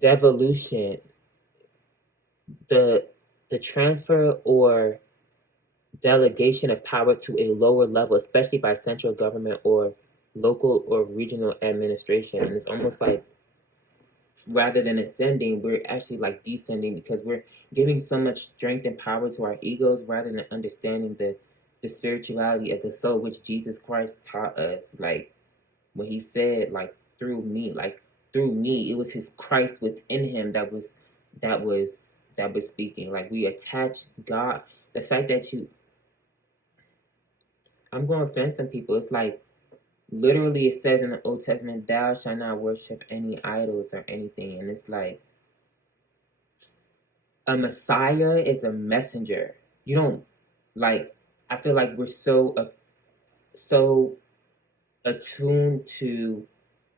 devolution, the transfer or delegation of power to a lower level, especially by central government or local or regional administration. And it's almost like rather than ascending, we're actually like descending because we're giving so much strength and power to our egos rather than understanding the spirituality of the soul, which Jesus Christ taught us. Like when he said, like through me, it was his Christ within him that was that was speaking. Like we attach God. The fact that I'm going to offend some people. It's like literally it says in the Old Testament, "Thou shalt not worship any idols or anything," and it's like a Messiah is a messenger. You don't like. I feel like we're so attuned to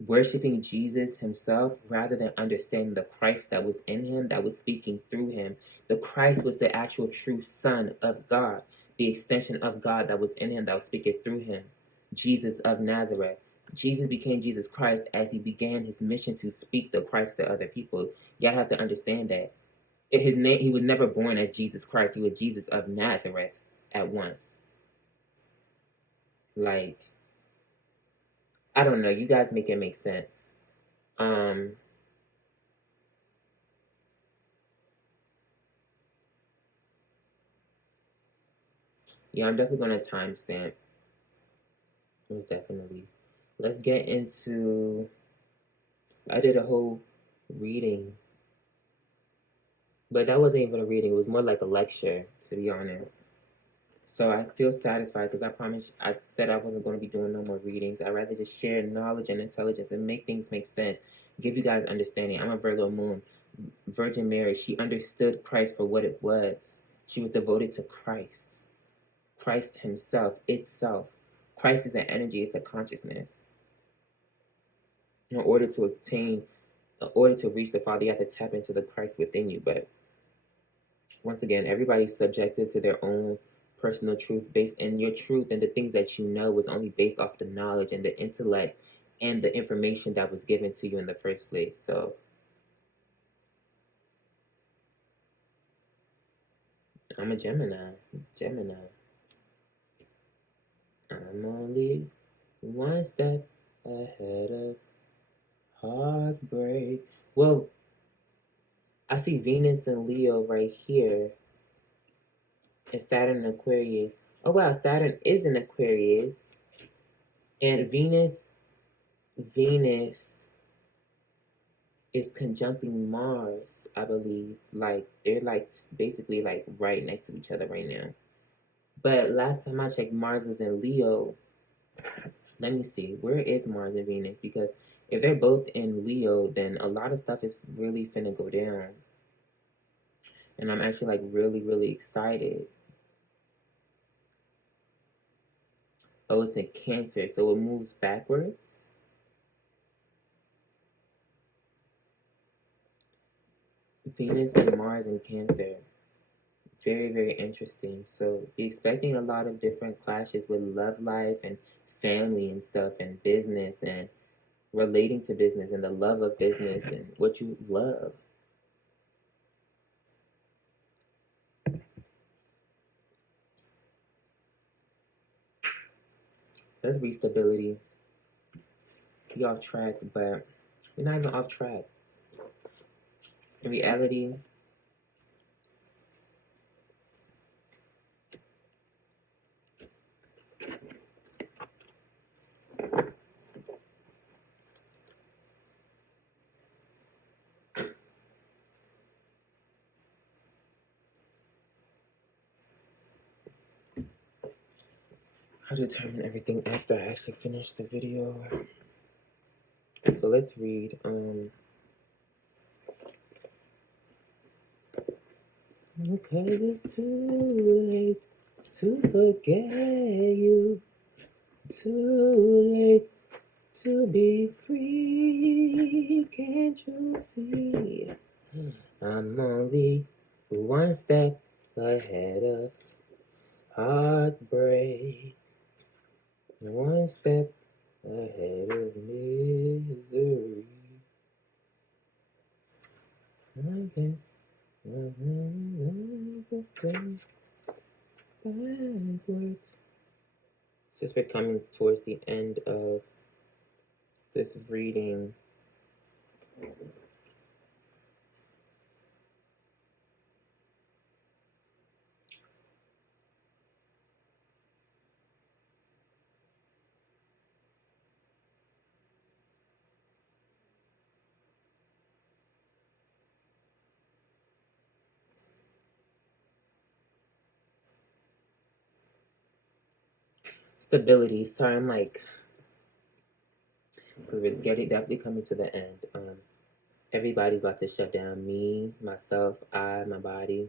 worshiping Jesus himself rather than understanding the Christ that was in him, that was speaking through him. The Christ was the actual true Son of God, the extension of God that was in him, that was speaking through him. Jesus of Nazareth. Jesus became Jesus Christ as he began his mission to speak the Christ to other people. Y'all have to understand that. His name, he was never born as Jesus Christ. He was Jesus of Nazareth at once. Like, I don't know. You guys make it make sense. Um, yeah, I'm definitely gonna timestamp. Most definitely. Let's get into. I did a whole reading, but that wasn't even a reading. It was more like a lecture, to be honest. So I feel satisfied because I promised. I said I wasn't going to be doing no more readings. I'd rather just share knowledge and intelligence and make things make sense. Give you guys understanding. I'm a Virgo moon. Virgin Mary, she understood Christ for what it was. She was devoted to Christ. Christ himself, itself. Christ is an energy, it's a consciousness. In order to reach the Father, you have to tap into the Christ within you. But once again, everybody's subjected to their own personal truth based, and your truth and the things that you know was only based off the knowledge and the intellect and the information that was given to you in the first place. So I'm a Gemini. Gemini. I'm only one step ahead of heartbreak. Well, I see Venus and Leo right here, and Saturn in Aquarius. Oh wow, Saturn is in Aquarius, and Venus is conjuncting Mars, I believe. Like they're like basically like right next to each other right now. But last time I checked, Mars was in Leo. Let me see, where is Mars and Venus? Because if they're both in Leo, then a lot of stuff is really finna go down. And I'm actually like really, really excited. Oh, it's in Cancer, so it moves backwards. Venus and Mars in Cancer. Very, very interesting. So be expecting a lot of different clashes with love life and family and stuff and business and relating to business and the love of business and what you love. Let's reach stability. Be off track, but we're not even off track. In reality, I'll determine everything after I actually finish the video. So let's read. Because it's too late to forget you. Too late to be free. Can't you see? I'm only one step ahead of heartbreak. One step ahead of misery. I guess backwards. Since we're coming towards the end of this reading, stability. Sorry, I'm like, we're definitely coming to the end. Everybody's about to shut down. Me, myself, my body.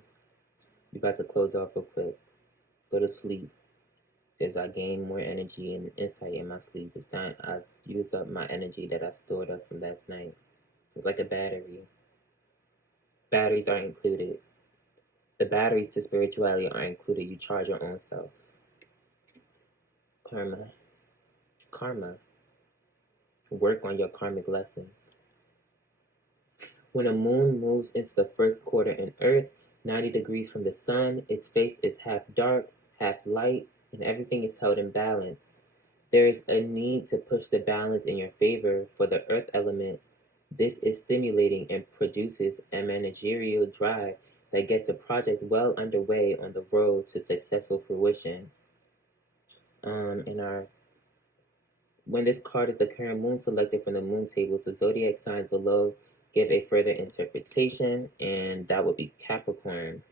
We about to close off real quick. Go to sleep. Because I gain more energy and insight in my sleep. It's time I've used up my energy that I stored up from last night. It's like a battery. Batteries are included. The batteries to spirituality are included. You charge your own self. Karma. Karma. Work on your karmic lessons. When a moon moves into the first quarter in Earth, 90 degrees from the sun, its face is half dark, half light, and everything is held in balance. There is a need to push the balance in your favor for the earth element. This is stimulating and produces a managerial drive that gets a project well underway on the road to successful fruition. When this card is the current moon selected from the moon tables, the zodiac signs below give a further interpretation, and that would be Capricorn.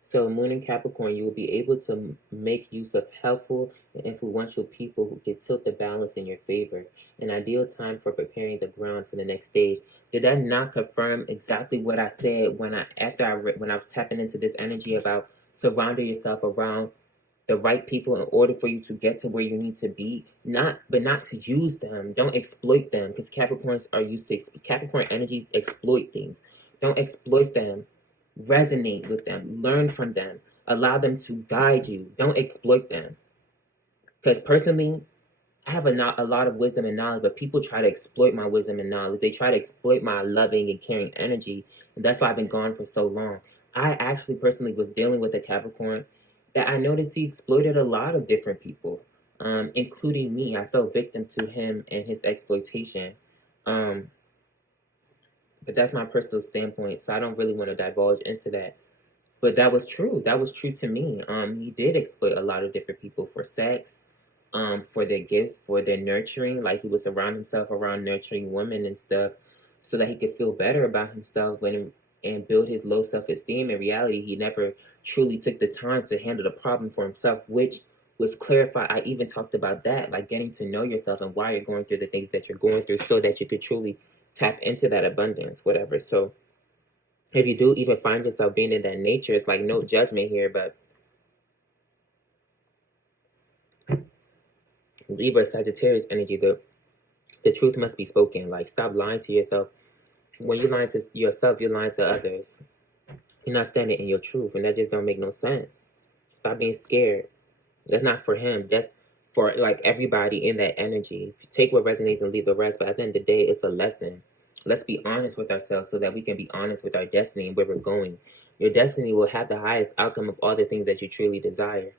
So moon in Capricorn, you will be able to make use of helpful and influential people who can tilt the balance in your favor. An ideal time for preparing the ground for the next stage. Did that not confirm exactly what I said when I was tapping into this energy about surrounding yourself around the right people in order for you to get to where you need to be? But not to use them. Don't exploit them, because Capricorn energies exploit things. Don't exploit them. Resonate with them, learn from them, allow them to guide you. Don't exploit them. Because personally, I have a lot of wisdom and knowledge, but people try to exploit my wisdom and knowledge. They try to exploit my loving and caring energy, and that's why I've been gone for so long. I actually personally was dealing with a Capricorn that I noticed he exploited a lot of different people, including me. I fell victim to him and his exploitation. But that's my personal standpoint, so I don't really want to divulge into that. But that was true. That was true to me. He did exploit a lot of different people for sex, for their gifts, for their nurturing. Like, he would surround himself around nurturing women and stuff, so that he could feel better about himself and build his low self-esteem. In reality, he never truly took the time to handle the problem for himself, which was clarified. I even talked about that, like getting to know yourself and why you're going through the things that you're going through, so that you could truly tap into that abundance, whatever. So if you do even find yourself being in that nature, it's like no judgment here, but Libra, Sagittarius energy, the truth must be spoken. Like, stop lying to yourself. When you're lying to yourself, you're lying to others. You're not standing in your truth, and that just don't make no sense. Stop being scared. That's not for him. That's for like everybody in that energy. If you take what resonates and leave the rest, but at the end of the day, it's a lesson. Let's be honest with ourselves so that we can be honest with our destiny and where we're going. Your destiny will have the highest outcome of all the things that you truly desire.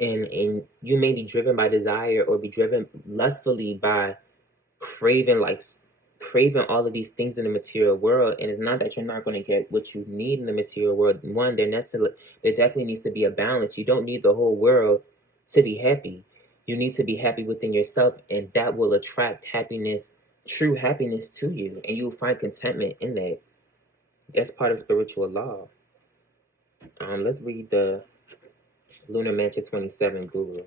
And you may be driven by desire or be driven lustfully by craving all of these things in the material world. And it's not that you're not going to get what you need in the material world. One, there definitely needs to be a balance. You don't need the whole world to be happy. You need to be happy within yourself, and that will attract happiness, true happiness, to you, and you'll find contentment in that. That's part of spiritual law. Let's read the Lunar Mantra 27 Guru.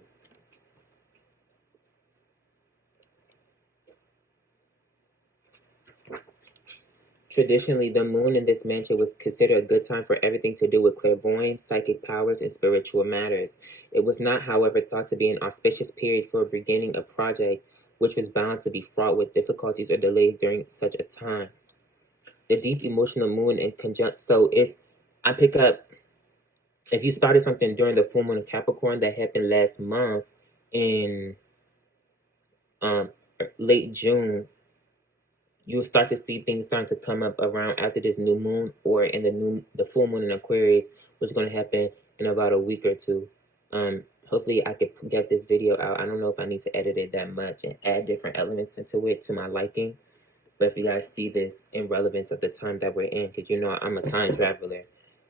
Traditionally, the moon in this mantra was considered a good time for everything to do with clairvoyance, psychic powers, and spiritual matters. It was not, however, thought to be an auspicious period for beginning a project which was bound to be fraught with difficulties or delays during such a time. The deep emotional moon in conjunct, I pick up, if you started something during the full moon of Capricorn that happened last month in late June, you'll start to see things starting to come up around after this new moon, or in the full moon in Aquarius, which is going to happen in about a week or two. Hopefully I could get this video out. I don't know if I need to edit it that much and add different elements into it to my liking. But if you guys see this in relevance of the time that we're in, because I'm a time traveler,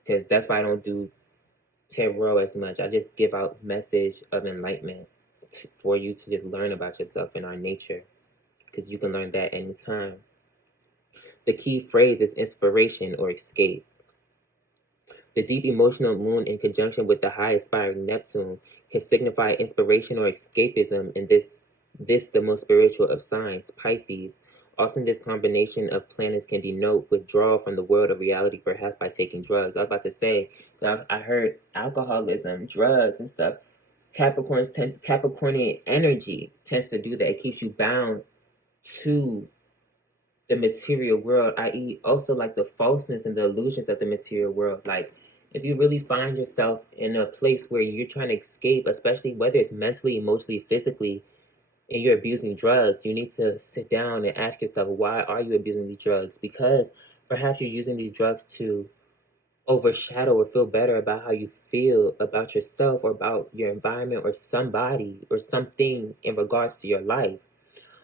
because that's why I don't do tarot as much. I just give out message of enlightenment for you to just learn about yourself and our nature, because you can learn that anytime. The key phrase is inspiration or escape. The deep emotional moon in conjunction with the high aspiring Neptune can signify inspiration or escapism in this the most spiritual of signs, Pisces. Often this combination of planets can denote withdrawal from the world of reality, perhaps by taking drugs. I was about to say, I heard alcoholism, drugs and stuff. Capricornian energy tends to do that. It keeps you bound to the material world, i.e. also like the falseness and the illusions of the material world. Like, if you really find yourself in a place where you're trying to escape, especially whether it's mentally, emotionally, physically, and you're abusing drugs, you need to sit down and ask yourself, why are you abusing these drugs? Because perhaps you're using these drugs to overshadow or feel better about how you feel about yourself or about your environment or somebody or something in regards to your life.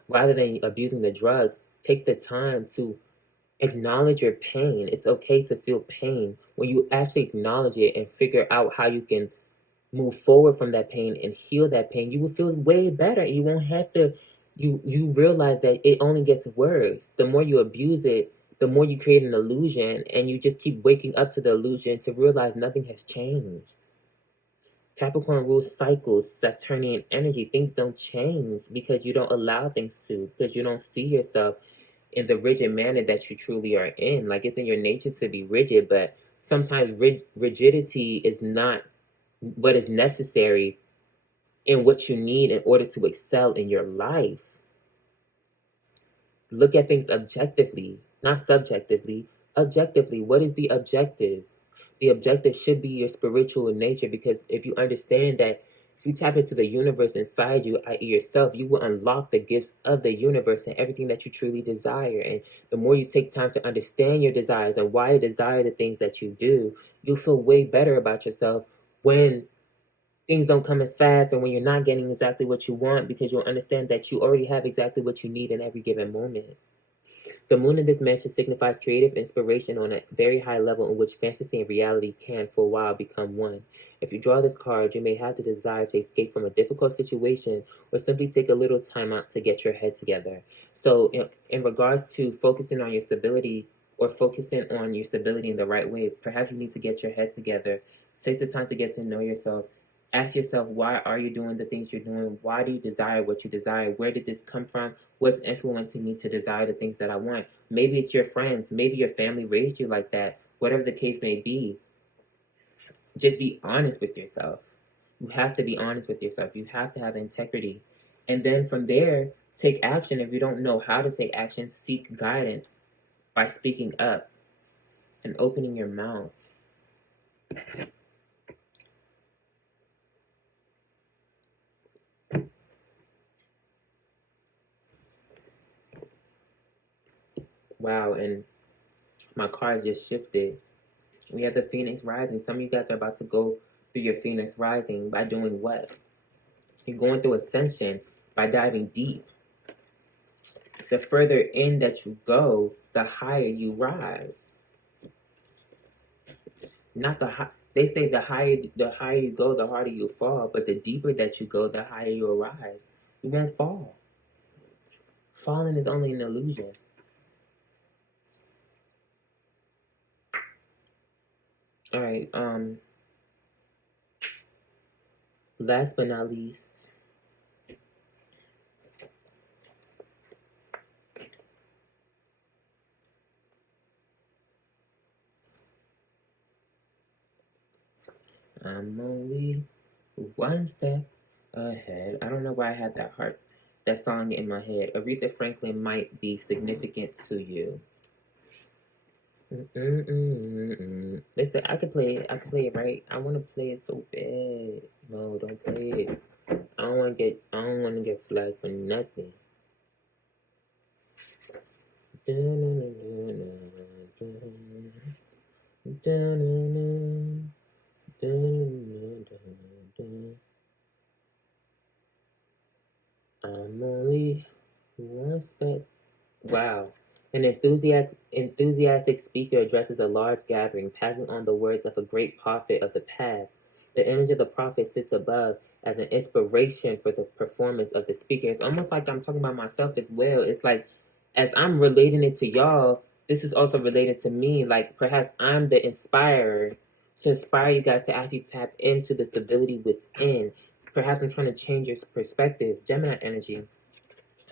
Rather than abusing the drugs, take the time to acknowledge your pain. It's okay to feel pain. When you actually acknowledge it and figure out how you can move forward from that pain and heal that pain, you will feel way better. You won't have to, you realize that it only gets worse. The more you abuse it, the more you create an illusion, and you just keep waking up to the illusion to realize nothing has changed. Capricorn rules cycles, Saturnian energy. Things don't change because you don't allow things to, because you don't see yourself in the rigid manner that you truly are in. Like, it's in your nature to be rigid, but sometimes rigidity is not what is necessary and what you need in order to excel in your life. Look at things objectively, not subjectively. Objectively, what is the objective? The objective should be your spiritual nature, because if you understand that, if you tap into the universe inside you, i.e. yourself, you will unlock the gifts of the universe and everything that you truly desire. And the more you take time to understand your desires and why you desire the things that you do, you'll feel way better about yourself when things don't come as fast or when you're not getting exactly what you want, because you'll understand that you already have exactly what you need in every given moment. The moon in this mansion signifies creative inspiration on a very high level, in which fantasy and reality can, for a while, become one. If you draw this card, you may have the desire to escape from a difficult situation or simply take a little time out to get your head together. So in regards to focusing on your stability, or focusing on your stability in the right way, perhaps you need to get your head together. Take the time to get to know yourself. Ask yourself, why are you doing the things you're doing? Why do you desire what you desire? Where did this come from? What's influencing me to desire the things that I want? Maybe it's your friends. Maybe your family raised you like that. Whatever the case may be, just be honest with yourself. You have to be honest with yourself. You have to have integrity. And then from there, take action. If you don't know how to take action, seek guidance by speaking up and opening your mouth. Wow, and my cards just shifted. We have the Phoenix Rising. Some of you guys are about to go through your Phoenix Rising by doing what? You're going through ascension by diving deep. The further in that you go, the higher you rise. Not the high. They say the higher you go, the harder you fall. But the deeper that you go, the higher you'll rise. You won't fall. Falling is only an illusion. All right. Last but not least, I'm only one step ahead. I don't know why I had that song in my head. Aretha Franklin might be significant to you. Listen, I could play it, right? I want to play it so bad. No, don't play it. I don't want to get flagged for nothing. I'm only one step. Wow. An enthusiastic speaker addresses a large gathering, passing on the words of a great prophet of the past. The image of the prophet sits above as an inspiration for the performance of the speaker. It's almost like I'm talking about myself as well. It's like, as I'm relating it to y'all, this is also related to me. Like, perhaps I'm the inspirer to inspire you guys to actually tap into the stability within. Perhaps I'm trying to change your perspective, Gemini energy,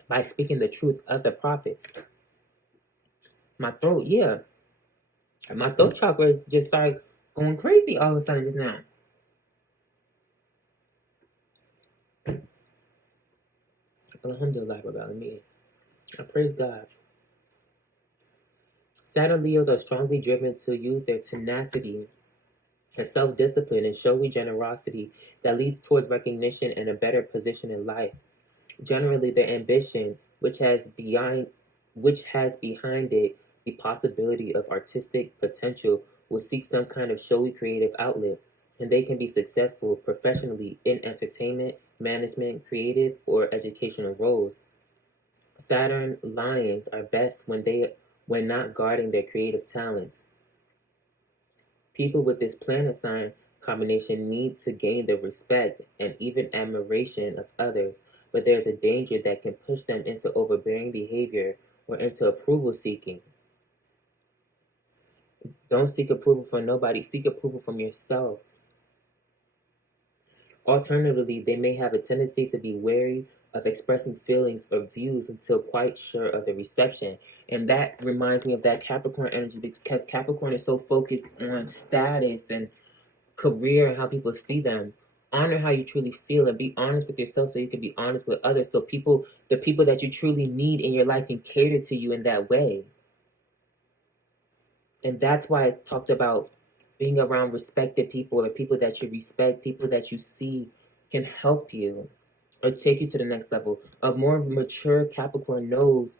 by speaking the truth of the prophets. My throat, yeah. My throat chakra just started going crazy all of a sudden just now. Alhamdulillah, Rabbi. I praise God. Saturn Leos are strongly driven to use their tenacity and self-discipline and showy generosity that leads towards recognition and a better position in life. Generally, their ambition, which has behind it the possibility of artistic potential, will seek some kind of showy creative outlet, and they can be successful professionally in entertainment, management, creative, or educational roles. Saturn lions are best when not guarding their creative talents. People with this planet sign combination need to gain the respect and even admiration of others, but there's a danger that can push them into overbearing behavior or into approval seeking. Don't seek approval from nobody, seek approval from yourself. Alternatively, they may have a tendency to be wary of expressing feelings or views until quite sure of the reception. And that reminds me of that Capricorn energy, because Capricorn is so focused on status and career and how people see them. Honor how you truly feel and be honest with yourself so you can be honest with others. So the people that you truly need in your life can cater to you in that way. And that's why I talked about being around respected people or people that you respect, people that you see can help you or take you to the next level. A more mature Capricorn knows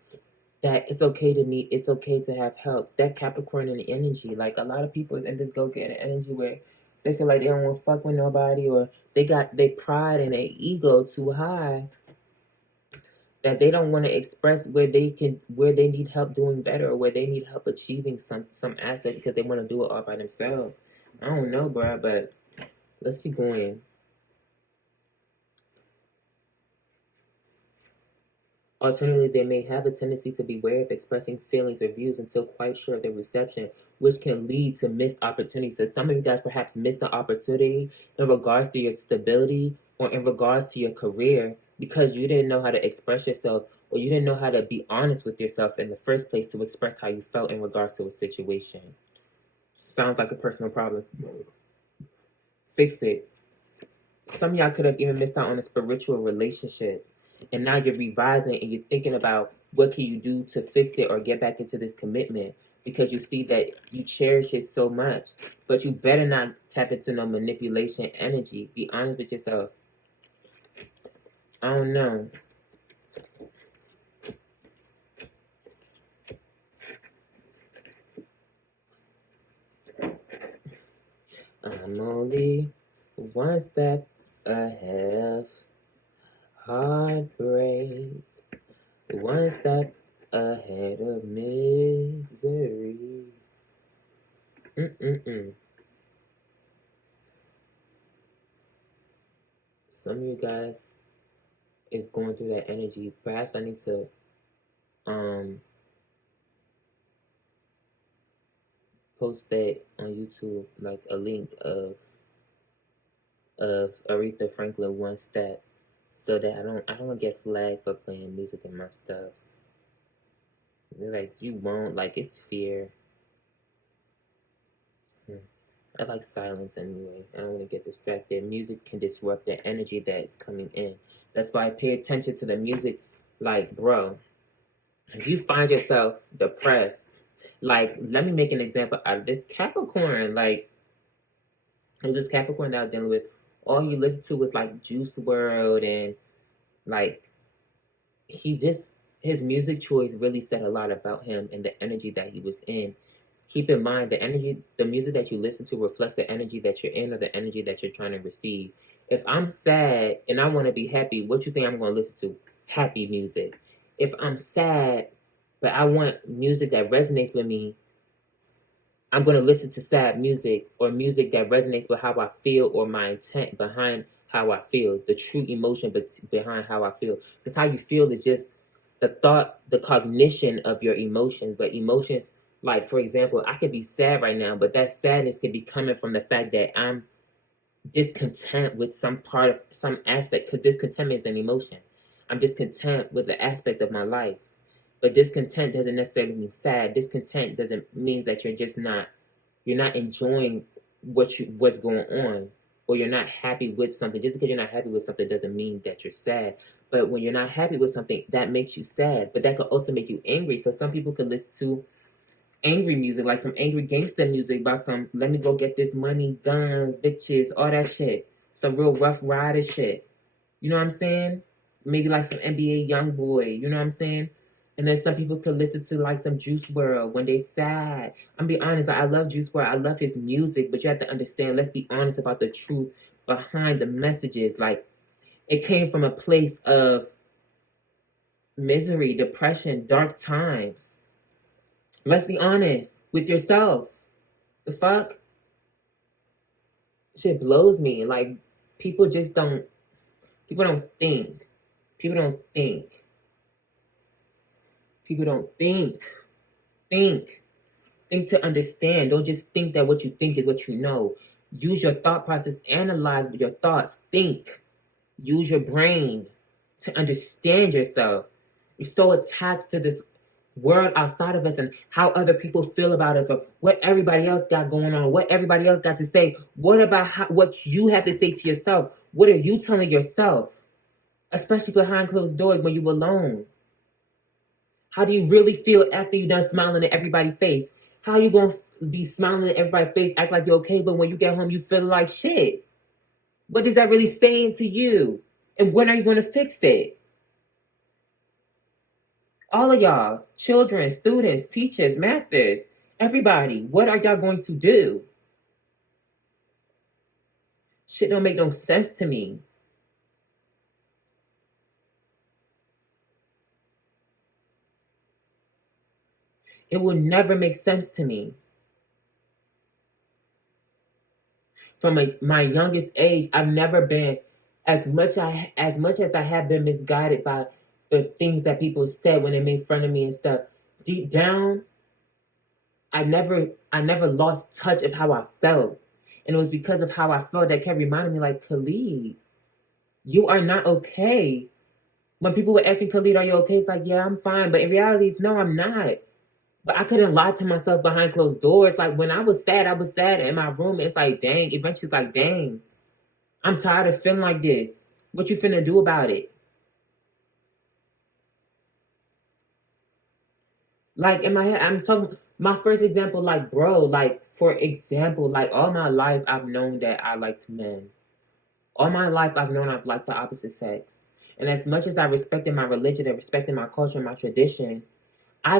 that it's okay to have help. That Capricorn in the energy, like a lot of people is in this go-getter energy where they feel like they don't want to fuck with nobody, or they got their pride and their ego too high that they don't want to express where they need help doing better, or where they need help achieving some aspect because they want to do it all by themselves. I don't know, bro, but let's keep going. Alternatively, they may have a tendency to be wary of expressing feelings or views until quite sure of their reception, which can lead to missed opportunities. So some of you guys perhaps missed an opportunity in regards to your stability or in regards to your career because you didn't know how to express yourself, or you didn't know how to be honest with yourself in the first place to express how you felt in regards to a situation. Sounds like a personal problem. Fix it. Some of y'all could have even missed out on a spiritual relationship, and now you're revising and you're thinking about what can you do to fix it or get back into this commitment because you see that you cherish it so much. But you better not tap into no manipulation energy. Be honest with yourself. I don't know. I'm only one step ahead of heartbreak, one step ahead of misery. Some of you guys is going through that energy. Perhaps I need to post that on YouTube, like a link of Aretha Franklin One Step, so that I don't get flagged for playing music in my stuff. They're like, you won't, like, it's fear. I like silence anyway. I don't want to get distracted. Music can disrupt the energy that is coming in. That's why I pay attention to the music. Like, bro, if you find yourself depressed, like, let me make an example out of this Capricorn. Like, this Capricorn that I was dealing with, all you listen to was like Juice World, and like he just his music choice really said a lot about him and the energy that he was in. Keep in mind, the music that you listen to reflects the energy that you're in or the energy that you're trying to receive. If I'm sad and I want to be happy, what you think I'm going to listen to? Happy music. If I'm sad, but I want music that resonates with me, I'm going to listen to sad music or music that resonates with how I feel or my intent behind how I feel, the true emotion behind how I feel. Because how you feel is just the thought, the cognition of your emotions. But emotions, like, for example, I could be sad right now, but that sadness could be coming from the fact that I'm discontent with some part of some aspect, because discontentment is an emotion. I'm discontent with the aspect of my life. But discontent doesn't necessarily mean sad. Discontent doesn't mean that you're not enjoying what's going on, or you're not happy with something. Just because you're not happy with something doesn't mean that you're sad. But when you're not happy with something, that makes you sad. But that could also make you angry. So some people could listen to angry music, like some angry gangster music about some, let me go get this money, guns, bitches, all that shit. Some real rough rider shit. You know what I'm saying? Maybe like some NBA Youngboy, you know what I'm saying? And then some people could listen to like some Juice WRLD when they sad. I'm be honest, I love Juice WRLD. I love his music, but you have to understand, let's be honest about the truth behind the messages. Like, it came from a place of misery, depression, dark times. Let's be honest with yourself. The fuck? Shit blows me. Like, people don't think. People don't think. People don't think. Think to understand. Don't just think that what you think is what you know. Use your thought process. Analyze with your thoughts. Think. Use your brain to understand yourself. We're so attached to this world outside of us and how other people feel about us, or what everybody else got going on, what everybody else got to say. What about what you have to say to yourself? What are you telling yourself? Especially behind closed doors when you're alone. How do you really feel after you're done smiling at everybody's face? How are you going to be smiling at everybody's face, act like you're okay, but when you get home, you feel like shit? What is that really saying to you? And when are you going to fix it? All of y'all, children, students, teachers, masters, everybody, what are y'all going to do? Shit don't make no sense to me. It will never make sense to me. From my youngest age, I've never been as much as I have been misguided by the things that people said when they made fun of me and stuff. Deep down, I never lost touch of how I felt. And it was because of how I felt that kept reminding me, like, Khalid, you are not okay. When people would ask me, Khalid, are you okay? It's like, yeah, I'm fine. But in reality, it's, no, I'm not. But I couldn't lie to myself behind closed doors. Like, when I was sad in my room. It's like, dang. Eventually, it's like, dang. I'm tired of feeling like this. What you finna do about it? Like, in my head, I'm talking, my first example, like, bro, like, for example, like, all my life, I've known that I liked men. All my life, I've known I've liked the opposite sex. And as much as I respected my religion and respected my culture and my tradition, I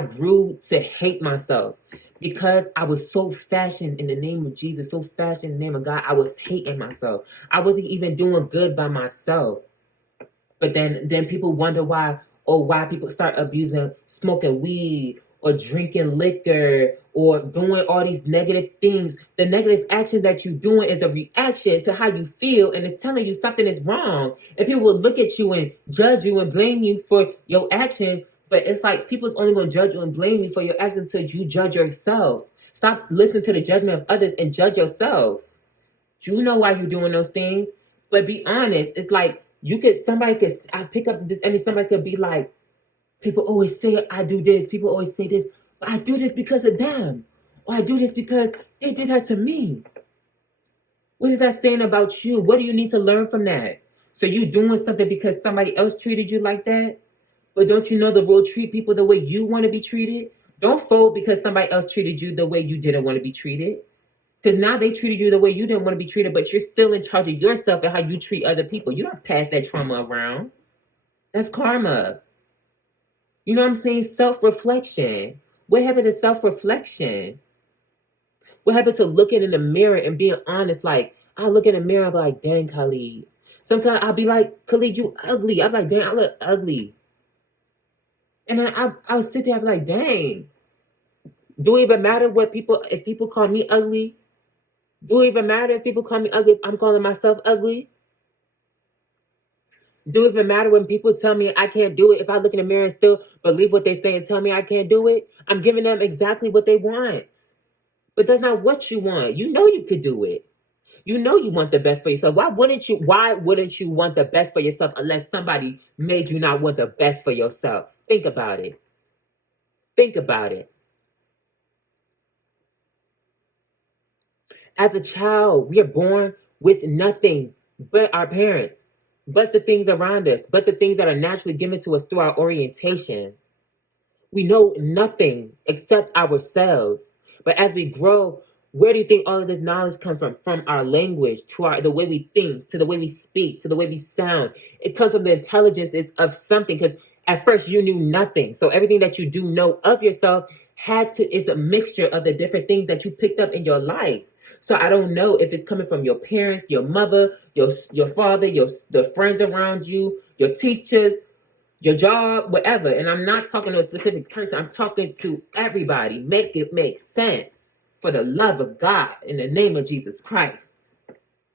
grew to hate myself because I was so fashioned in the name of Jesus, so fashioned in the name of God. I was hating myself. I wasn't even doing good by myself. But then people wonder why people start abusing, smoking weed or drinking liquor or doing all these negative things. The negative action that you're doing is a reaction to how you feel, and it's telling you something is wrong. And people will look at you and judge you and blame you for your action. But it's like people's only going to judge you and blame you for your actions until you judge yourself. Stop listening to the judgment of others and judge yourself. You know why you're doing those things. But be honest. It's like I pick up this, and somebody could be like, people always say I do this. People always say this. But I do this because of them. Or I do this because they did that to me. What is that saying about you? What do you need to learn from that? So you doing something because somebody else treated you like that? But don't you know the rule? Treat people the way you want to be treated. Don't fold because somebody else treated you the way you didn't want to be treated. Because now they treated you the way you didn't want to be treated, but you're still in charge of yourself and how you treat other people. You don't pass that trauma around. That's karma. You know what I'm saying? Self-reflection. What happened to self-reflection? What happened to looking in the mirror and being honest? Like, I look in the mirror, I'm like, dang, Khalid. Sometimes I'll be like, Khalid, you ugly. I'm like, dang, I look ugly. And then I'll sit there, I'll be like, dang. Do it even matter if people call me ugly? Do it even matter if people call me ugly if I'm calling myself ugly? Do it even matter when people tell me I can't do it if I look in the mirror and still believe what they say and tell me I can't do it? I'm giving them exactly what they want. But that's not what you want. You know you could do it. You know you want the best for yourself. Why wouldn't you want the best for yourself unless somebody made you not want the best for yourself? Think about it. Think about it. As a child, we are born with nothing but our parents, but the things around us, but the things that are naturally given to us through our orientation. We know nothing except ourselves. But as we grow, where do you think all of this knowledge comes from? From our language, the way we think, to the way we speak, to the way we sound. It comes from the intelligence of something. Because at first you knew nothing. So everything that you do know of yourself is a mixture of the different things that you picked up in your life. So I don't know if it's coming from your parents, your mother, your father, the friends around you, your teachers, your job, whatever. And I'm not talking to a specific person. I'm talking to everybody. Make it make sense for the love of God in the name of Jesus Christ.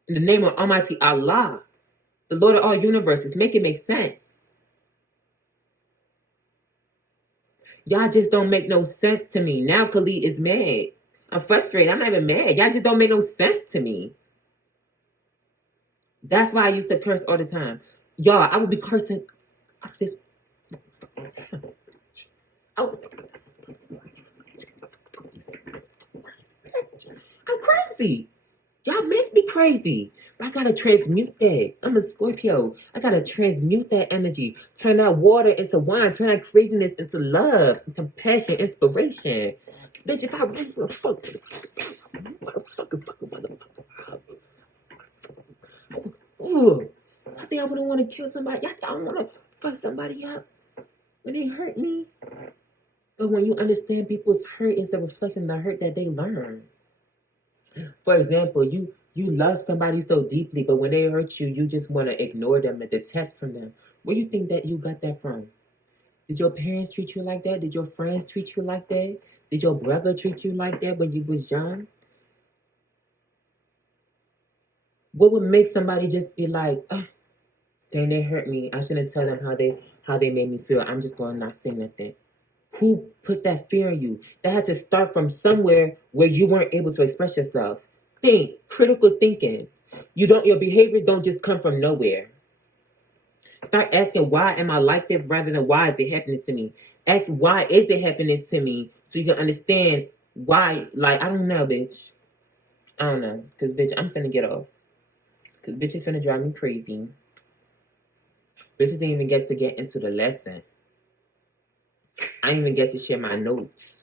In the name of Almighty Allah, the Lord of all universes. Make it make sense. Y'all just don't make no sense to me. Now Khalid is mad. I'm frustrated. I'm not even mad. Y'all just don't make no sense to me. That's why I used to curse all the time. Y'all, I would be cursing. This. I'm crazy. Y'all make me crazy. But I gotta transmute that. I'm a Scorpio. I gotta transmute that energy. Turn that water into wine. Turn that craziness into love, compassion, inspiration. Bitch, if I really motherfucker. Ooh, I think I wouldn't want to kill somebody. I think I want to fuck somebody up when they hurt me. But when you understand people's hurt is a reflection of the hurt that they learn. For example, you love somebody so deeply, but when they hurt you, you just want to ignore them and detach from them. Where do you think that you got that from? Did your parents treat you like that? Did your friends treat you like that? Did your brother treat you like that when you was young? What would make somebody just be like, oh, dang, they hurt me. I shouldn't tell them how they made me feel. I'm just going to not say nothing. Who put that fear in you? That had to start from somewhere where you weren't able to express yourself. Think, critical thinking. Your behaviors don't just come from nowhere. Start asking, why am I like this rather than why is it happening to me? Ask, why is it happening to me? So you can understand why. Like, I don't know, bitch. I don't know. Because, bitch, I'm finna get off. Because bitch is finna drive me crazy. Bitches didn't even get into the lesson. I didn't even get to share my notes.